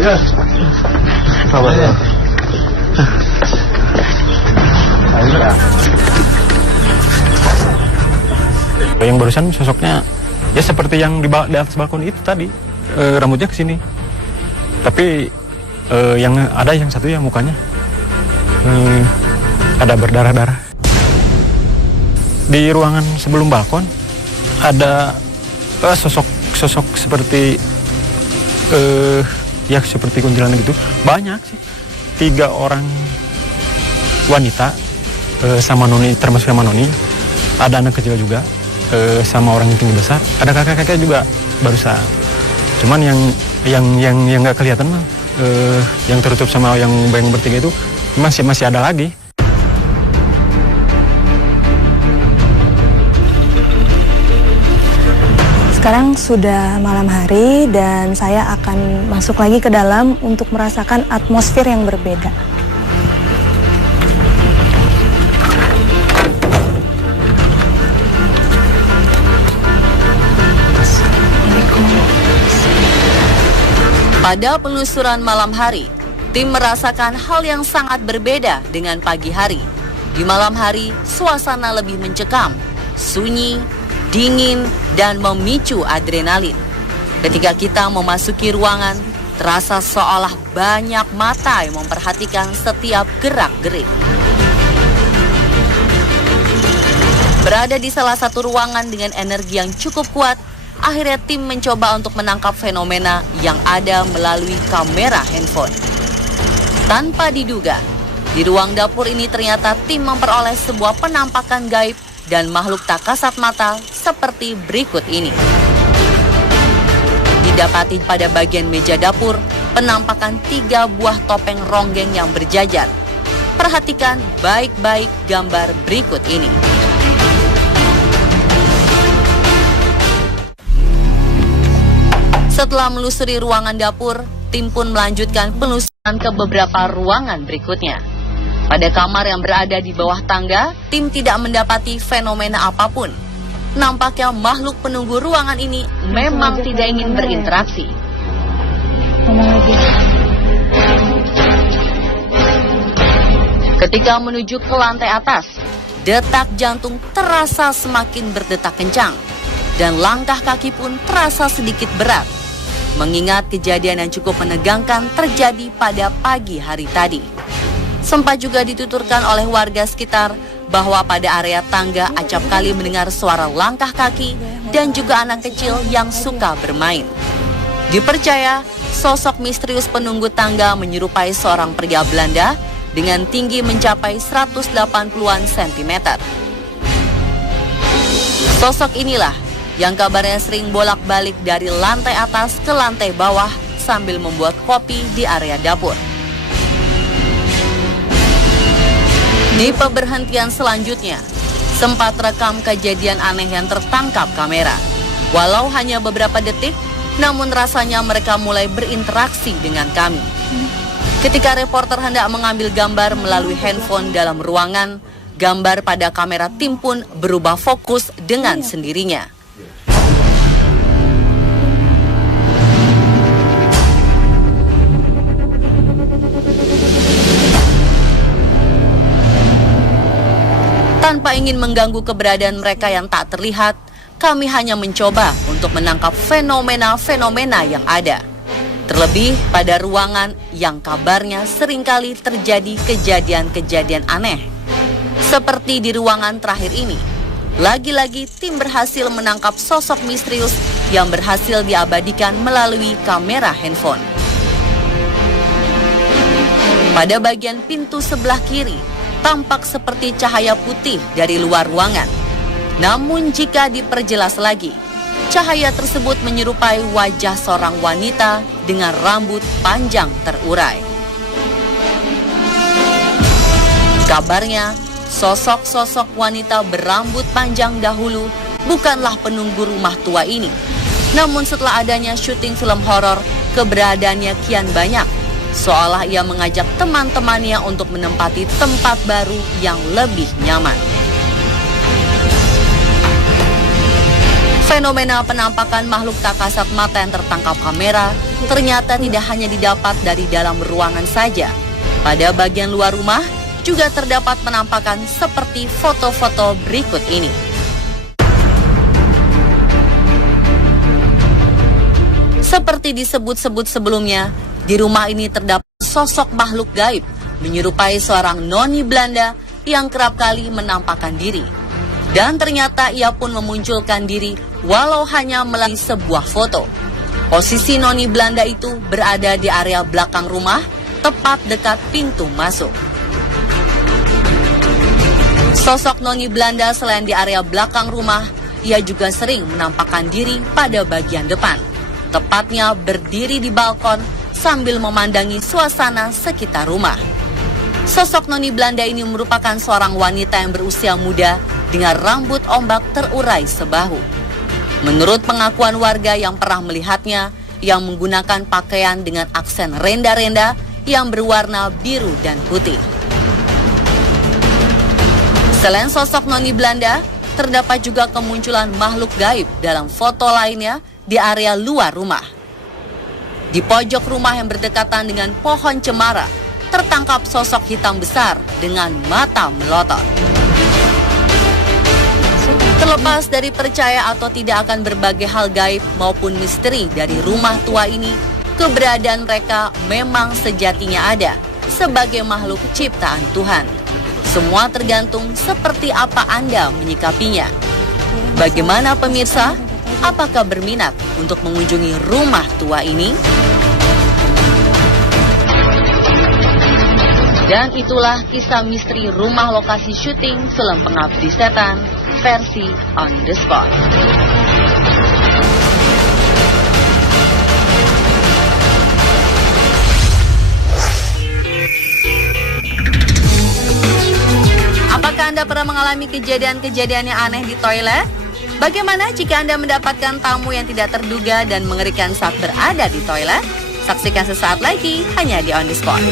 ya. Sabar ya. Yang barusan sosoknya ya seperti yang di atas balkon itu tadi, rambutnya ke sini. Tapi yang ada yang satu yang mukanya ada berdarah-darah. Di ruangan sebelum balkon ada sosok seperti ya seperti kuntilanak gitu. Banyak sih. 3 orang wanita sama noni, termasuk sama noni. Ada anak kecil juga sama orang yang tinggi besar. Ada kakek-kakek juga barusan. Cuman yang nggak kelihatan mah yang tertutup sama yang bertiga itu masih ada lagi. Sekarang sudah malam hari dan saya akan masuk lagi ke dalam untuk merasakan atmosfer yang berbeda. Pada penelusuran malam hari, tim merasakan hal yang sangat berbeda dengan pagi hari. Di malam hari, suasana lebih mencekam, sunyi, dingin, dan memicu adrenalin. Ketika kita memasuki ruangan, terasa seolah banyak mata yang memperhatikan setiap gerak-gerik. Berada di salah satu ruangan dengan energi yang cukup kuat, akhirnya tim mencoba untuk menangkap fenomena yang ada melalui kamera handphone. Tanpa diduga, di ruang dapur ini ternyata tim memperoleh sebuah penampakan gaib dan makhluk tak kasat mata seperti berikut ini. Didapati pada bagian meja dapur, penampakan 3 buah topeng ronggeng yang berjajar. Perhatikan baik-baik gambar berikut ini. Setelah melusuri ruangan dapur, tim pun melanjutkan penelusuran ke beberapa ruangan berikutnya. Pada kamar yang berada di bawah tangga, tim tidak mendapati fenomena apapun. Nampaknya makhluk penunggu ruangan ini memang tidak ingin berinteraksi. Ketika menuju ke lantai atas, detak jantung terasa semakin berdetak kencang, dan langkah kaki pun terasa sedikit berat, mengingat kejadian yang cukup menegangkan terjadi pada pagi hari tadi. Sempat juga dituturkan oleh warga sekitar bahwa pada area tangga acap kali mendengar suara langkah kaki dan juga anak kecil yang suka bermain. Dipercaya, sosok misterius penunggu tangga menyerupai seorang pria Belanda dengan tinggi mencapai 180-an cm. Sosok inilah yang kabarnya sering bolak-balik dari lantai atas ke lantai bawah sambil membuat kopi di area dapur. Di pemberhentian selanjutnya, sempat rekam kejadian aneh yang tertangkap kamera. Walau hanya beberapa detik, namun rasanya mereka mulai berinteraksi dengan kami. Ketika reporter hendak mengambil gambar melalui handphone dalam ruangan, gambar pada kamera tim pun berubah fokus dengan sendirinya. Tanpa ingin mengganggu keberadaan mereka yang tak terlihat, kami hanya mencoba untuk menangkap fenomena-fenomena yang ada. Terlebih pada ruangan yang kabarnya seringkali terjadi kejadian-kejadian aneh. Seperti di ruangan terakhir ini, lagi-lagi tim berhasil menangkap sosok misterius yang berhasil diabadikan melalui kamera handphone. Pada bagian pintu sebelah kiri, tampak seperti cahaya putih dari luar ruangan. Namun jika diperjelas lagi, cahaya tersebut menyerupai wajah seorang wanita dengan rambut panjang terurai. Kabarnya, sosok-sosok wanita berambut panjang dahulu bukanlah penunggu rumah tua ini. Namun setelah adanya syuting film horor, keberadaannya kian banyak. Seolah ia mengajak teman-temannya untuk menempati tempat baru yang lebih nyaman. Fenomena penampakan makhluk tak kasat mata yang tertangkap kamera ternyata tidak hanya didapat dari dalam ruangan saja. Pada bagian luar rumah juga terdapat penampakan seperti foto-foto berikut ini. Seperti disebut-sebut sebelumnya, di rumah ini terdapat sosok makhluk gaib menyerupai seorang noni Belanda yang kerap kali menampakkan diri. Dan ternyata ia pun memunculkan diri walau hanya melalui sebuah foto. Posisi noni Belanda itu berada di area belakang rumah, tepat dekat pintu masuk. Sosok noni Belanda selain di area belakang rumah, ia juga sering menampakkan diri pada bagian depan. Tepatnya berdiri di balkon sambil memandangi suasana sekitar rumah. Sosok noni Belanda ini merupakan seorang wanita yang berusia muda dengan rambut ombak terurai sebahu. Menurut pengakuan warga yang pernah melihatnya, yang menggunakan pakaian dengan aksen renda-renda yang berwarna biru dan putih. Selain sosok noni Belanda, terdapat juga kemunculan makhluk gaib dalam foto lainnya di area luar rumah. Di pojok rumah yang berdekatan dengan pohon cemara, tertangkap sosok hitam besar dengan mata melotot. Terlepas dari percaya atau tidak akan berbagai hal gaib maupun misteri dari rumah tua ini, keberadaan mereka memang sejatinya ada sebagai makhluk ciptaan Tuhan. Semua tergantung seperti apa Anda menyikapinya. Bagaimana pemirsa? Apakah berminat untuk mengunjungi rumah tua ini? Dan itulah kisah misteri rumah lokasi syuting film Pengabdi Setan versi On The Spot. Apakah Anda pernah mengalami kejadian-kejadian yang aneh di toilet? Bagaimana jika Anda mendapatkan tamu yang tidak terduga dan mengerikan saat berada di toilet? Saksikan sesaat lagi hanya di On The Spot.